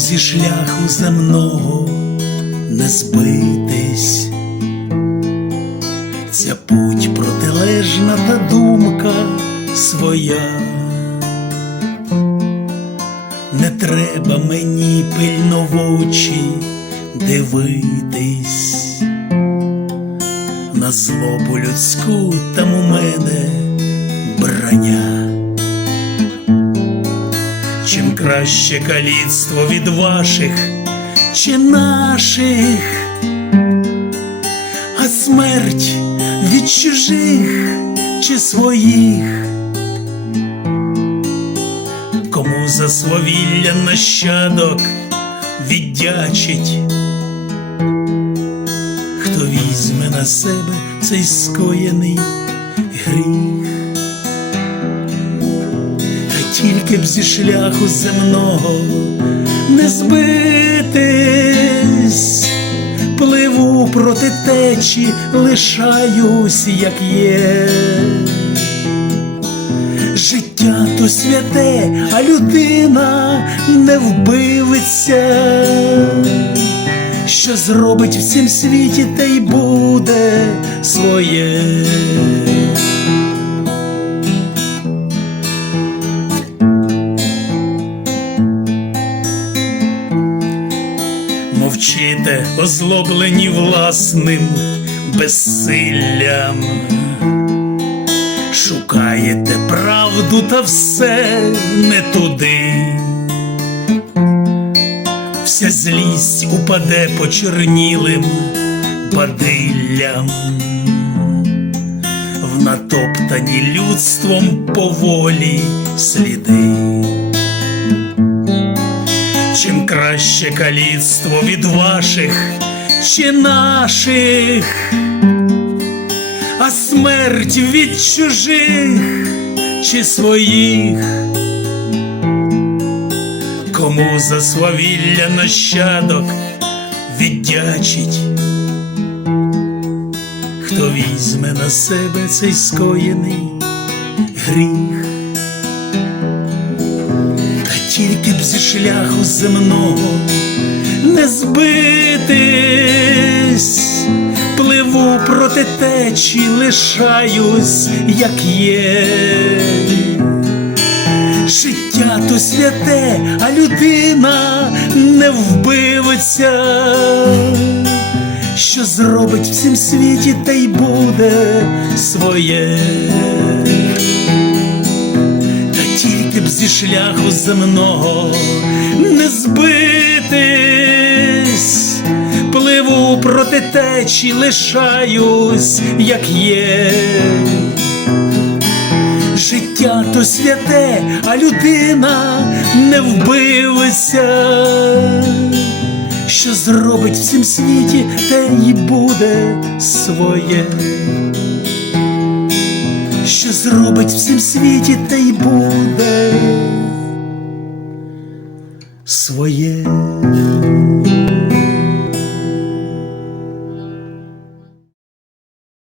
зі шляху земного не збитись. Ця путь протилежна та думка своя. Не треба мені пильно в очі дивитись на злобу людську там у мене броня. Краще каліцтво від ваших чи наших, а смерть від чужих чи своїх. Кому за свавілля нащадок віддячить, хто візьме на себе цей скоєний тільки б зі шляху земного не збитись, пливу проти течі, лишаюсь, як є. Життя то святе, а людина не вбивиться, що зробить в цім світі, та й буде своє. Мовчите, озлоблені власним безсиллям. Шукаєте правду та все не туди. Вся злість упаде почернілим бадиллям, в натоптані людством поволі сліди. Краще каліцтво від ваших чи наших? А смерть від чужих чи своїх, кому за свавілля нащадок віддячить, хто візьме на себе цей скоєний гріх, зі шляху земного не збитись пливу проти течі, лишаюсь, як є. Життя то святе, а людина не вбивиться, що зробить в цім світі, та й буде своє. Шляху земного не збитись пливу проти течі, лишаюсь, як є. Життя то святе, а людина не вбилася, що зробить в цім світі, те й буде своє. Що зробить всім світі, та й буде своє.